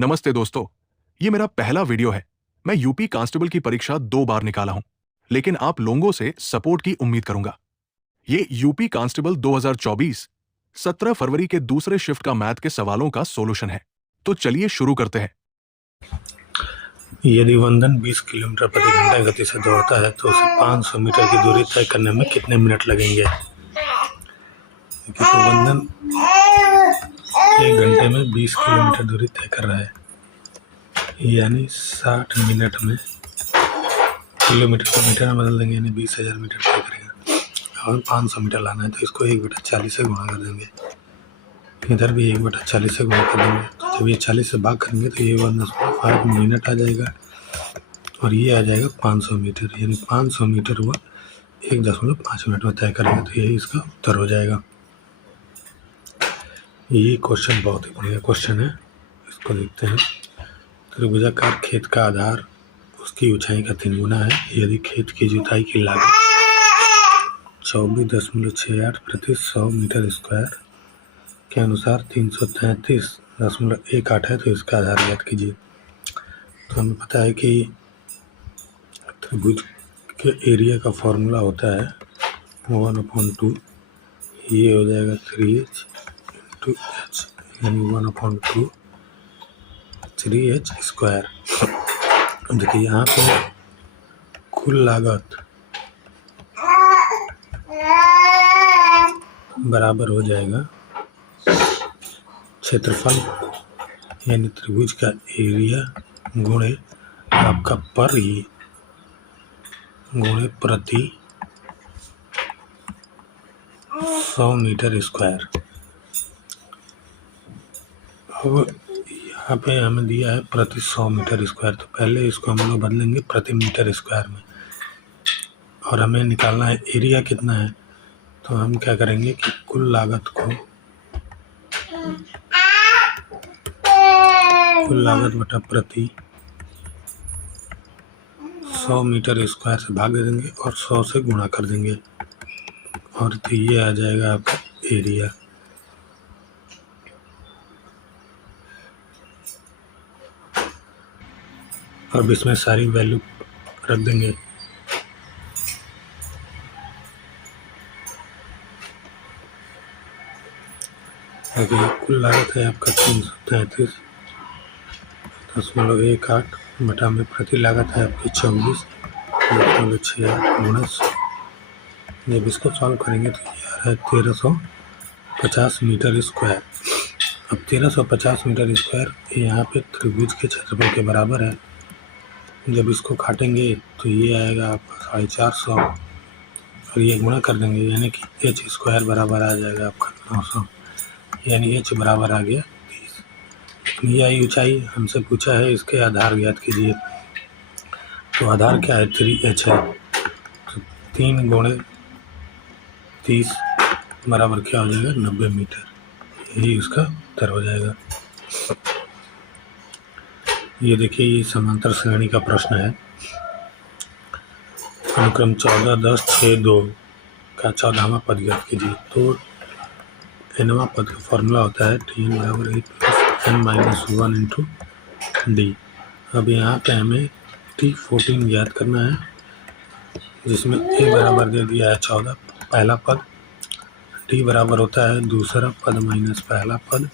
नमस्ते दोस्तों, ये मेरा पहला वीडियो है। मैं यूपी कांस्टेबल की परीक्षा 2 बार निकाला हूं, लेकिन आप लोगों से सपोर्ट की उम्मीद करूंगा। ये यूपी कांस्टेबल 2024 17 फरवरी के दूसरे शिफ्ट का मैथ के सवालों का सॉल्यूशन है। तो चलिए शुरू करते हैं। यदि वंदन 20 किलोमीटर प्रति घंटा गति से दौड़ता है तो उसे 500 मीटर की दूरी तय करने में कितने मिनट लगेंगे? क्योंकि वंदन 1 घंटे में 20 किलोमीटर दूरी तय कर रहा है, यानी 60 मिनट में किलोमीटर को मीटर में बदल देंगे, यानी 20,000 मीटर तय करेगा। और 500 मीटर लाना है तो इसको 1/40 से गुणा कर देंगे। इधर भी 1/40 से गुणा कर देंगे। तो जब ये 40 से भाग करेंगे तो ये 1.5 मिनट आ जाएगा और ये आ जाएगा 500 मीटर, यानी 500 मीटर हुआ 1.5 मिनट में तय करेंगे। तो यही इसका उत्तर हो जाएगा। ये क्वेश्चन बहुत ही बढ़िया क्वेश्चन है, इसको देखते हैं। त्रिभुजाकार खेत का आधार उसकी ऊंचाई का 3 गुना है। यदि खेत की जुताई की लागत 24.68 प्रति 100 मीटर स्क्वायर के अनुसार 333.18 है तो इसका आधार ज्ञात कीजिए। तो हमें पता है कि त्रिभुज के एरिया का फॉर्मूला होता है 1/2, ये हो जाएगा 3h इंटू h, यानी 1/2 3h स्क्वायर। देखिए यहाँ पे कुल लागत बराबर हो जाएगा क्षेत्रफल, यानी त्रिभुज का एरिया गुणे आपका पर ही गुणे प्रति 100 मीटर स्क्वायर। अब यहाँ पे हमें दिया है प्रति 100 मीटर स्क्वायर, तो पहले इसको हम लोग बदलेंगे प्रति मीटर स्क्वायर में, और हमें निकालना है एरिया कितना है। तो हम क्या करेंगे कि कुल लागत बटा प्रति 100 मीटर स्क्वायर से भाग दे देंगे और 100 से गुणा कर देंगे, और तो ये आ जाएगा आपका एरिया। अब इसमें सारी वैल्यू रख देंगे। अगर कुल लागत है आपका 333.18 बटा में प्रति लागत है आपकी 24.68 गुणा 100। जब इसको सॉल्व करेंगे तो ये आ रहा है 1350 मीटर स्क्वायर। अब 1350 मीटर स्क्वायर यहाँ पे त्रिभुज के क्षेत्रफल के बराबर है। जब इसको काटेंगे तो ये आएगा आपका 450 और ये गुणा कर देंगे, यानी कि h स्क्वायर बराबर आ जाएगा आपका 900, यानी h बराबर आ गया 30। यह ऊंचाई हमसे पूछा है, इसके आधार ज्ञात कीजिए। तो आधार क्या है? 3h है, तो 3 गुणे 30 बराबर क्या हो जाएगा? 90 मीटर। यही उसका उत्तर हो जाएगा। ये देखिए, ये समांतर श्रेणी का प्रश्न है। अनुक्रम 14, 10, 6, 2 का 14वां पद ज्ञात कीजिए। तो nवां पद का फॉर्मूला होता है Tn बराबर 8 + n-1 इंटू डी। अब यहाँ पे हमें T14 ज्ञात करना है, जिसमें a बराबर दे दिया है 14 पहला पद, d बराबर होता है दूसरा पद माइनस पहला पद,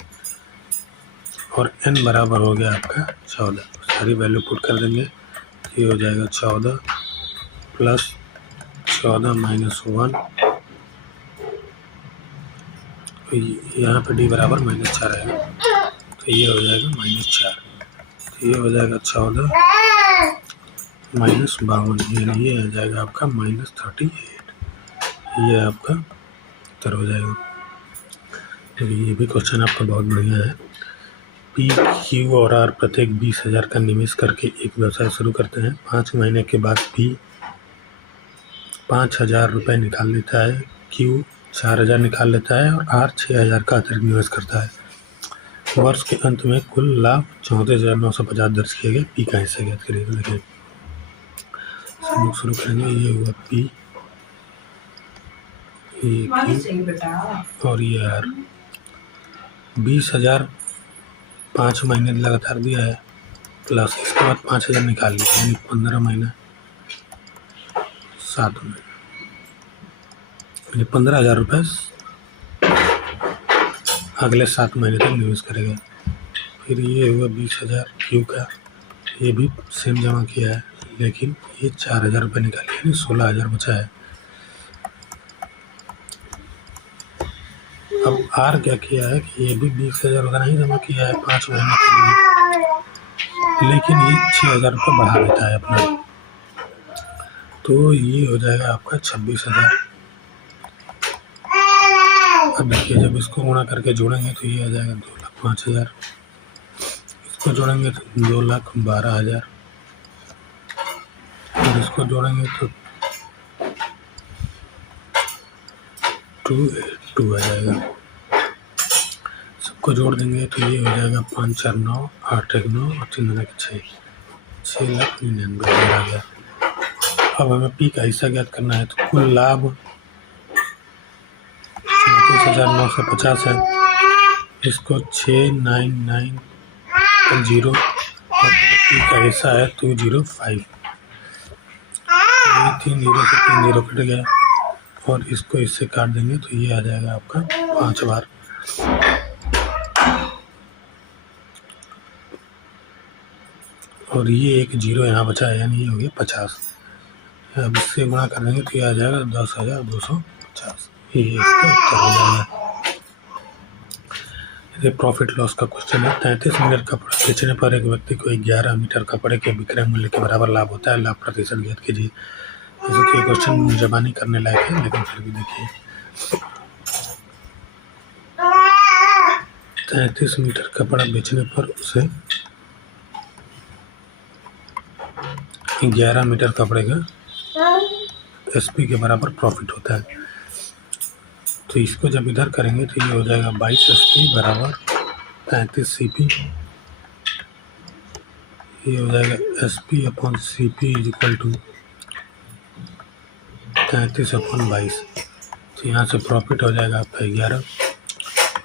और n बराबर हो गया आपका 14। सारी वैल्यू पुट कर देंगे, ये हो जाएगा 14 + 14 - 1, यहाँ पे d बराबर -4 है, तो ये हो जाएगा -4। तो ये हो जाएगा 14 - 52, यानी ये आ जाएगा आपका -38। ये आपका उत्तर हो जाएगा। तो ये भी क्वेश्चन आपका बहुत बढ़िया है। P, Q और R प्रत्येक 20,000 का निवेश करके एक व्यवसाय शुरू करते हैं। 5 महीने के बाद P 5,000 रुपये निकाल लेता है, Q 4,000 निकाल लेता है और R 6,000 का अतिरिक्त निवेश करता है। वर्ष के अंत में कुल लाभ 34,950 दर्ज किए गए। P का हिस्सा ज्ञात करिए। देखिए सब लोग शुरू करेंगे। ये हुआ P, ये Q और ये R। 20,000 5 महीने लगातार दिया है, प्लस इसके बाद 5000 निकाल लिया, यानी 15 महीना 7 महीने, यानी 15,000 रुपये अगले 7 महीने तक निवेश करेगा। फिर ये हुआ 20,000 क्यू का, ये भी सेम जमा किया है, लेकिन ये 4,000 रुपये निकाले, यानी 16,000 बचा है। अब आर क्या किया है कि ये भी 20,000 उतना ही जमा किया है 5 महीने के लिए, लेकिन ये 6,000 रुपये बढ़ा देता है अपना, तो ये हो जाएगा आपका 26,000। अब देखिए जब इसको गुणा करके जोड़ेंगे तो ये आ जाएगा 2,05,000, इसको जोड़ेंगे तो 2,12,000, और इसको जोड़ेंगे तो 282 आ जाएगा। सबको जोड़ देंगे तो ये हो जाएगा 5 4 9 8 1 9 और 3 9 6, 6,99,000 आ गया। अब हमें पी का हिस्सा ज्ञात करना है, तो कुल लाभ 34,950 है, इसको 6,990 और पी का हिस्सा है 205, ये 3 0 से 3 0 कट गया, और इसको इससे काट देंगे तो ये आ जाएगा आपका 5 बार। और ये एक 0 यहाँ बचा है, यानी ये हो गया 50। अब इससे गुणा कर देंगे तो ये आ जाएगा 10,250, ये इसका उत्तर हो जाएगा। ये प्रॉफिट लॉस का क्वेश्चन है। 33 मीटर कपड़ा बेचने पर एक व्यक्ति को 11 मीटर कपड़े के विक्रय मूल्य के बराबर लाभ होता है, लाभ प्रतिशत ज्ञात कीजिए। जैसे कि ये क्वेश्चन जबानी करने लायक है, लेकिन फिर भी देखिए 33 मीटर कपड़ा बेचने पर उसे 11 मीटर कपड़े का एसपी के बराबर प्रॉफिट होता है। तो इसको जब इधर करेंगे तो ये हो जाएगा 22 एसपी बराबर 33 सीपी, ये हो जाएगा SP upon CP is equal to 33/22। तो यहाँ से प्रॉफिट हो जाएगा आपका 11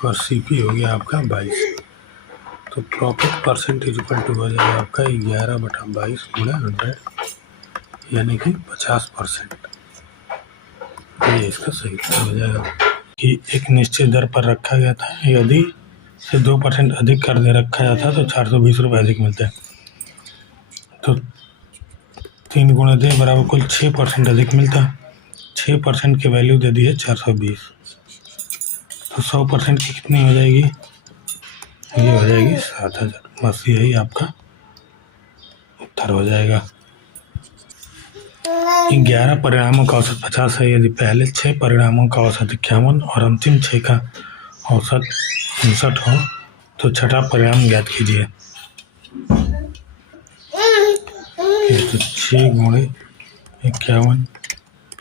और सीपी हो गया आपका 22। तो प्रॉफिट परसेंटेज इक्वल टू हो जाएगा आपका 11/22 गुणा 100, यानी कि 50%। ये इसका सही उत्तर हो जाएगा कि एक निश्चित दर पर रखा गया था, यदि से 2% अधिक कर दे रखा जाता तो 420 रुपये अधिक मिलते हैं। तो 3 गुणे दे बराबर कुल 6% अधिक मिलता। 6% की वैल्यू दे दी है 420, तो 100% की कितनी हो जाएगी? ये हो जाएगी 7,000। बस यही आपका उत्तर हो जाएगा। 11 परिणामों का औसत 50 है, यदि पहले 6 परिणामों का औसत 51 और अंतिम 6 का औसत 59 हो तो छठा परिणाम ज्ञात कीजिए। तो 6 गुणे 51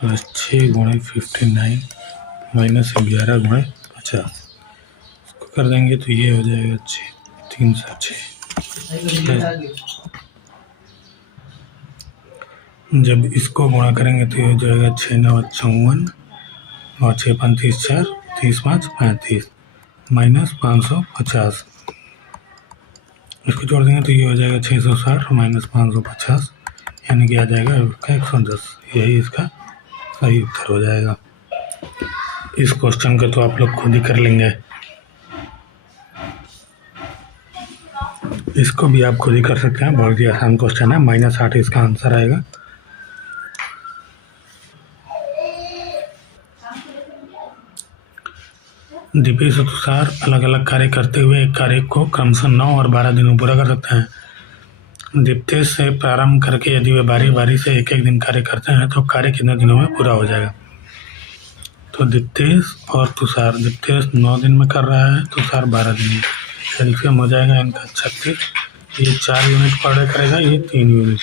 प्लस 6 गुणे 59 माइनस 11 गुणे 50, इसको कर देंगे तो ये हो जाएगा 306। जब इसको गुणा करेंगे तो ये हो जाएगा 6 9 54 और 6 5 30 4 30 5 35 माइनस 550, इसको जोड़ देंगे तो ये हो जाएगा 660 माइनस 550, यानी कि आ जाएगा इसका 110। यही इसका सही उत्तर हो जाएगा। इस क्वेश्चन को तो आप लोग खुद ही कर लेंगे, इसको भी आप खुद ही कर सकते हैं, बहुत ही आसान क्वेश्चन है। -8 इसका आंसर आएगा। दीपेश और तुषार अलग अलग कार्य करते हुए एक कार्य को क्रमशः 9 और 12 दिनों में पूरा कर सकते हैं। दीप्तेश से प्रारंभ करके यदि वे बारी बारी से एक एक दिन कार्य करते हैं तो कार्य कितने दिनों में पूरा हो जाएगा? तो दीप्तेश और तुषार, दीप्तेश 9 दिन में कर रहा है, तुषार 12 दिन में, एलसीएम हो जाएगा इनका 36। ये 4 यूनिट पर डे करेगा, ये 3 यूनिट,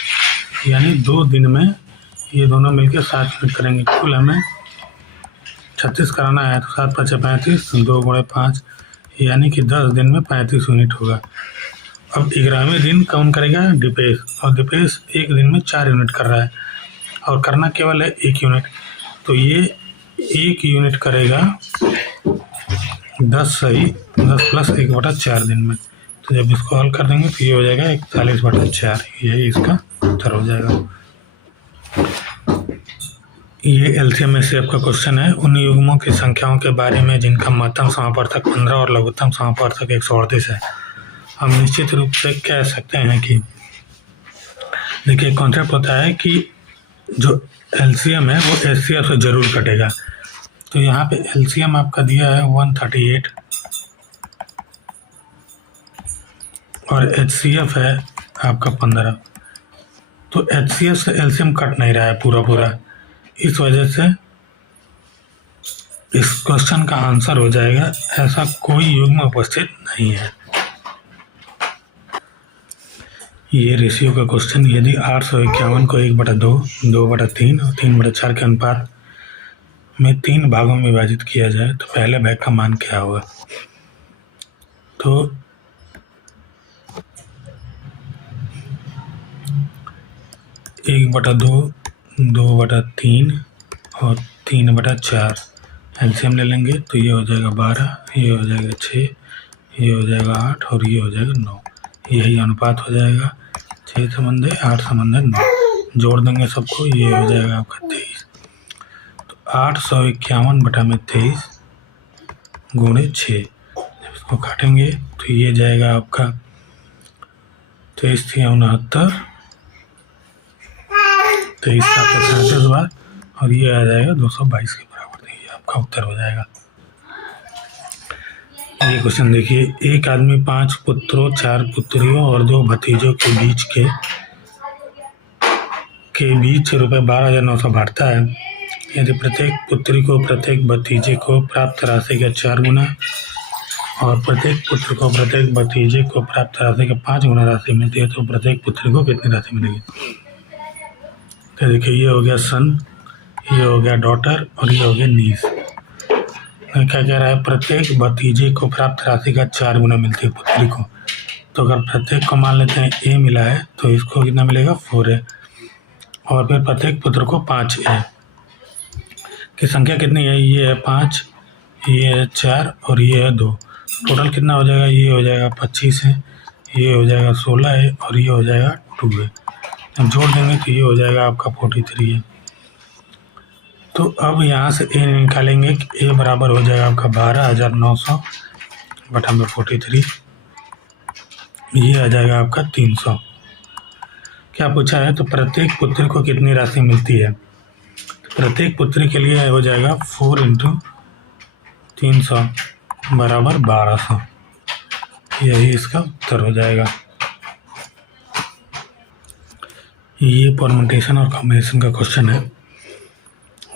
यानी 2 दिन में ये दोनों मिलकर 7 यूनिट करेंगे। कुल हमें 36 कराना है, तो 7 5 35, 2 गुणे 5, यानी कि 10 दिन में 35 यूनिट होगा। अब 11वें दिन कौन करेगा? दीपेश, और दीपेश 1 दिन में 4 यूनिट कर रहा है और करना केवल है 1 यूनिट, तो ये 1 यूनिट करेगा 10 सही 10 प्लस 1/4 दिन में, तो जब इसको हल कर देंगे तो ये हो जाएगा 41/4, यही इसका उत्तर हो जाएगा। ये एलसीएम में से आपका क्वेश्चन है, उन युग्मों की संख्याओं के बारे में जिनका महत्तम समापवर्तक 15 और लघुत्तम समापवर्तक 138 है। हम निश्चित रूप से कह सकते हैं कि देखिए कॉन्सेप्ट होता है कि जो एलसीएम है वो एचसीएफ से जरूर कटेगा। तो यहाँ पे एलसीएम आपका दिया है 138 और एचसीएफ है आपका 15। तो एचसीएफ से एलसीएम कट नहीं रहा है पूरा, इस वजह से इस क्वेश्चन का आंसर हो जाएगा ऐसा कोई युग्म उपस्थित नहीं है। ये रेशियो का क्वेश्चन, यदि 851 को 1/2, 2/3 और 3/4 के अनुपात में 3 भागों में विभाजित किया जाए तो पहले भाग का मान क्या होगा। तो 1/2, 2/3 और 3/4 एलसीएम ले लेंगे तो ये हो जाएगा 12, ये हो जाएगा 6, ये हो जाएगा 8 और ये हो जाएगा 9। यही अनुपात हो जाएगा, 6 संबंध है, 8 संबंध है, 9 जोड़ देंगे सबको, ये हो जाएगा आपका 23। तो 851/23 गुणे 6, जब इसको काटेंगे तो ये जाएगा आपका 23 × 69, 23 × 37 बार और ये आ जाएगा 222 के बराबर। ये आपका उत्तर हो जाएगा। ये क्वेश्चन देखिए, एक आदमी 5 पुत्रों, 4 पुत्रियों और 2 भतीजों के बीच रुपये 12,900 बांटता है। यदि प्रत्येक पुत्री को प्रत्येक भतीजे को प्राप्त राशि का 4 गुना और प्रत्येक पुत्र को प्रत्येक भतीजे को प्राप्त राशि का 5 गुना राशि मिलती है तो प्रत्येक पुत्री को कितनी राशि मिलेगी। तो देखिए ये हो गया सन, ये हो गया डॉटर और ये हो गया नीस। क्या कह रहा है, प्रत्येक भतीजे को प्राप्त राशि का 4 गुना मिलती है पुत्री को। तो अगर प्रत्येक को मान लेते हैं ए मिला है तो इसको कितना मिलेगा 4A और फिर प्रत्येक पुत्र को 5A की संख्या कितनी है, ये है 5, ये है 4 और ये है 2। टोटल कितना हो जाएगा, ये हो जाएगा 25 है, ये हो जाएगा 16 है और ये हो जाएगा 2 है। हम जोड़ देंगे तो ये हो जाएगा आपका 43 है। तो अब यहाँ से ए निकालेंगे कि ए बराबर हो जाएगा आपका 12,900 बटा में 43, ये आ जाएगा आपका 300। क्या पूछा है, तो प्रत्येक पुत्री को कितनी राशि मिलती है। प्रत्येक पुत्री के लिए हो जाएगा 4 × 300 बराबर 1200, यही इसका उत्तर हो जाएगा। ये परम्यूटेशन और कॉम्बिनेशन का क्वेश्चन है।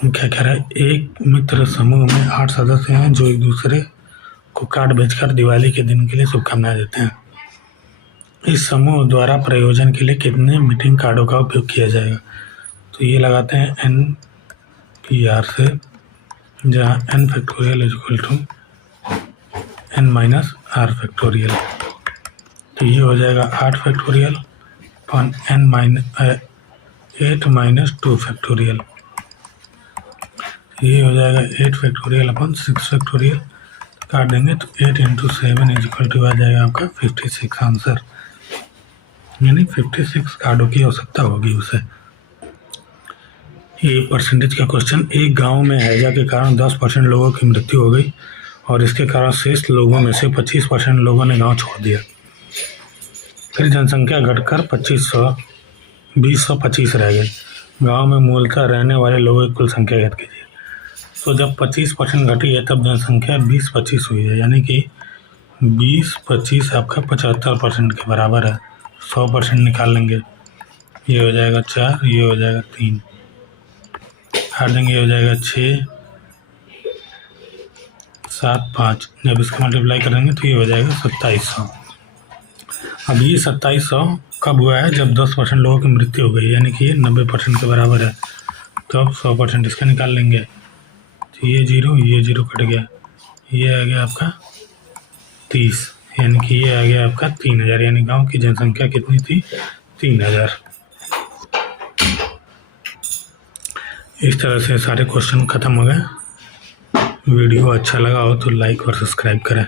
क्या कह रहा है, एक मित्र समूह में 8 सदस्य हैं जो एक दूसरे को कार्ड भेजकर दिवाली के दिन के लिए शुभकामनाएं देते हैं। इस समूह द्वारा प्रयोजन के लिए कितने मीटिंग कार्डों का उपयोग किया जाएगा। तो ये लगाते हैं NPR से, जहाँ n factorial = n - r factorial. तो ये हो जाएगा 8 फैक्टोरियल अपन 8 - 2 फैक्टोरियल। ये हो जाएगा 8 फैक्टोरियल अपन 6 फैक्टोरियल। काट देंगे तो 8 × 7 = आ जाएगा आपका 56 आंसर, यानी 56 कार्डों की आवश्यकता होगी उसे। ये परसेंटेज का क्वेश्चन, एक गांव में हैजा के कारण 10% लोगों की मृत्यु हो गई और इसके कारण शेष लोगों में से 25% लोगों ने गांव छोड़ दिया। फिर जनसंख्या घटकर 2025 रह गई। गांव में मूलतः रहने वाले लोगों की कुल संख्या ज्ञात कीजिए। तो जब 25% घटी है तब जनसंख्या 2025 हुई है, यानी कि 2025 आपका 75% के बराबर है। 100% निकाल लेंगे, ये हो जाएगा 4, ये हो जाएगा 3, काट देंगे, ये हो जाएगा 6, 7, 5। जब इसका मल्टीप्लाई करेंगे तो ये हो जाएगा 2700। अब ये 2700 कब हुआ है, जब 10% लोगों की मृत्यु हो गई, यानी कि ये 90% के बराबर है। तो अब 100% इसका निकाल लेंगे, तो ये 0 कट गया, ये आ गया आपका 30, यानी कि ये आ गया आपका 3000, यानी गांव की जनसंख्या कितनी थी 3000। इस तरह से सारे क्वेश्चन खत्म हो गए। वीडियो अच्छा लगा हो तो लाइक और सब्सक्राइब करें।